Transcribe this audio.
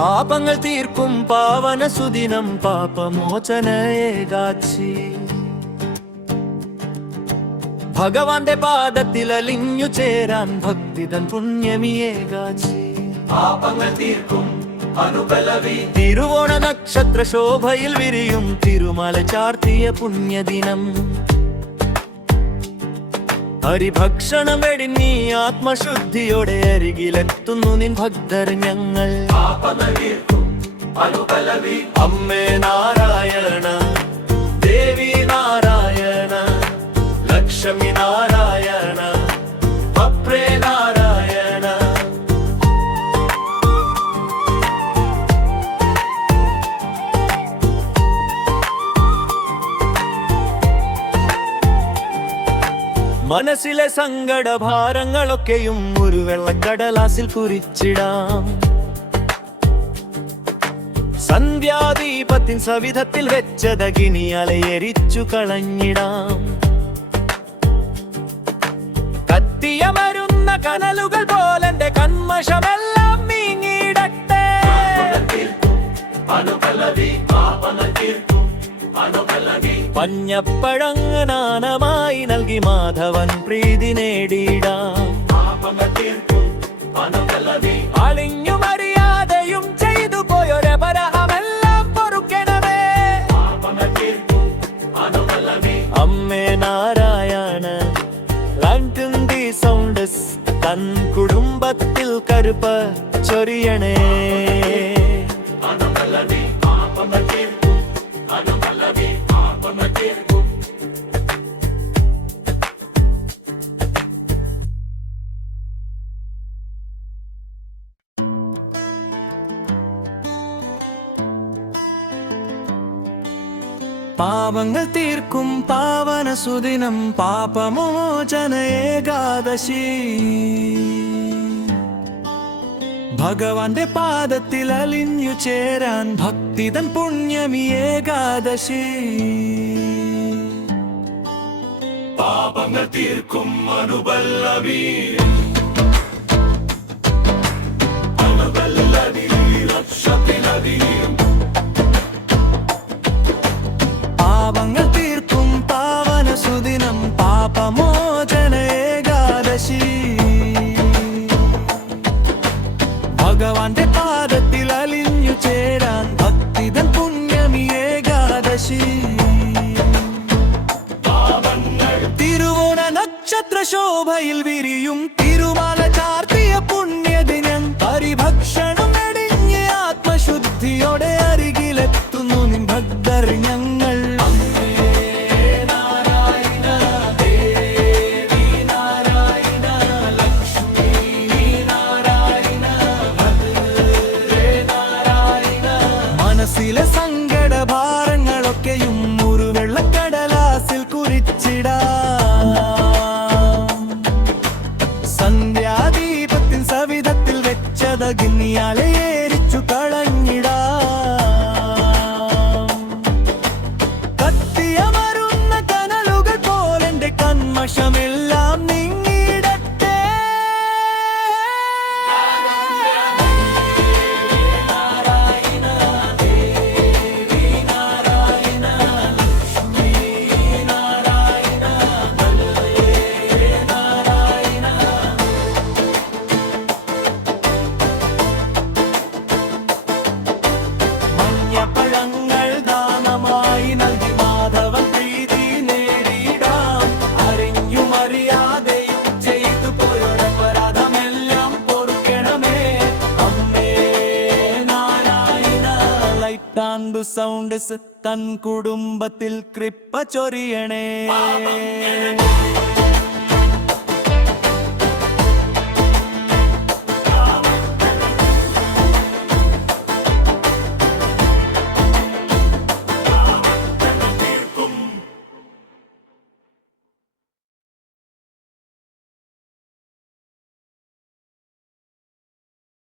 പാപങ്ങൾ തീർക്കും പാവന സുദിനം പാപമോചനയേകാച്ചി ഭഗവാന്റെ പാദത്തിൽ അലിഞ്ഞു ചേരാൻ ഭക്തിതൻ പുണ്യമിയേകാച്ചി പാപങ്ങൾ തീർക്കും അനുപലവി തിരുവോണ നക്ഷത്ര ശോഭയിൽ വിരിയും തിരുമല ചാർത്തിയ പുണ്യദിനം ഹരിഭക്ഷണം വെടിഞ്ഞി ആത്മശുദ്ധിയോടെ അരികിലെത്തുന്നു നിൻ ഭക്തർ ഞങ്ങൾ അമ്മേ നാരായണ ദേവി നാരായണ ലക്ഷ്മി നാരായണ പപ്രേ നാരായണ മനസ്സിലെ സങ്കടഭാരങ്ങളൊക്കെയും ഒരു വെള്ളക്കടലാസിൽ കുറിച്ചിടാം സന്ധ്യാദീപത്തിൻ സവിധത്തിൽ വെച്ചതകിനി അലയെരിച്ചു കളഞ്ഞിടാം കത്തിയമരുന്ന കനലുകൾ പോലെന്റെ കന്മഷമെല്ലാം നീങ്ങിയിടട്ടെ പഞ്ഞപ്പഴങ്ങനാനമായി നൽകി മാധവൻ പ്രീതി നേടിയിടാം അളിഞ്ഞു മര്യാദയും ചെയ്തു പോയൊരപരഹമെല്ലാം പൊറുക്കണമേ അമ്മേ നാരായണ ലണ്ടി സൗണ്ട് തൻ കുടുംബത്തിൽ കരുപ്പ് ചൊരിയണേ പാപങ്ങൾ തീർക്കും പാവന സുദിനം പാപമോചന ഏകാദശി ഭഗവാന്റെ പാദത്തിൽ അലിഞ്ഞു ചേരാൻ ഭക്തിതൻ പുണ്യമി ഏകാദശി പാപങ്ങൾ തീർക്കും അനുപല്ലവി പാപങ്ങൾ തീർക്കും പാവന സുദിനം പാപമോചന ഏകാദശി ഭഗവാന്റെ പാദത്തിൽ അലിഞ്ഞു ചേരാൻ ഭക്തിതൻ പുണ്യമി ഏകാദശി തിരുവോണ നക്ഷത്ര ശോഭയിൽ വിരിയും തിരുമല ചാർത്തിയ പുണ്യദിനം ഹരിഭക്ഷണം വെടിഞ്ഞ് ആത്മശുദ്ധിയോടെ അരികിലെത്തുന്നു നിൻ ഭക്തർ ഞങ്ങൾ മനസ്സിലെ സങ്കടഭാരങ്ങളൊക്കെയും ഒരു വെള്ളക്കടലാസിൽ കുറിച്ചിടാം സന്ധ്യാദീപത്തിൻ സവിധത്തിൽ വെച്ചതകിന്നിയാലേരിച്ചു കളഞ്ഞിടാം കത്തിയമരുന്ന കനലുകൾ പോലെന്റെ കന്മഷമെല്ലാം നീങ്ങിയിടട്ടെ പഴങ്ങൾ ദാനമായി നൽകി മാധവൻ പ്രീതി നേടിയിടാം അറിഞ്ഞു മര്യാദയും ചെയ്തു പോയൊരപരാധമെല്ലാം പൊറുക്കണമേ അമ്മേ നാരായണ ലൈറ്റ് ആൻഡ് സൗണ്ട് തൻ കുടുംബത്തിൽ കൃപ ചൊരിയണേ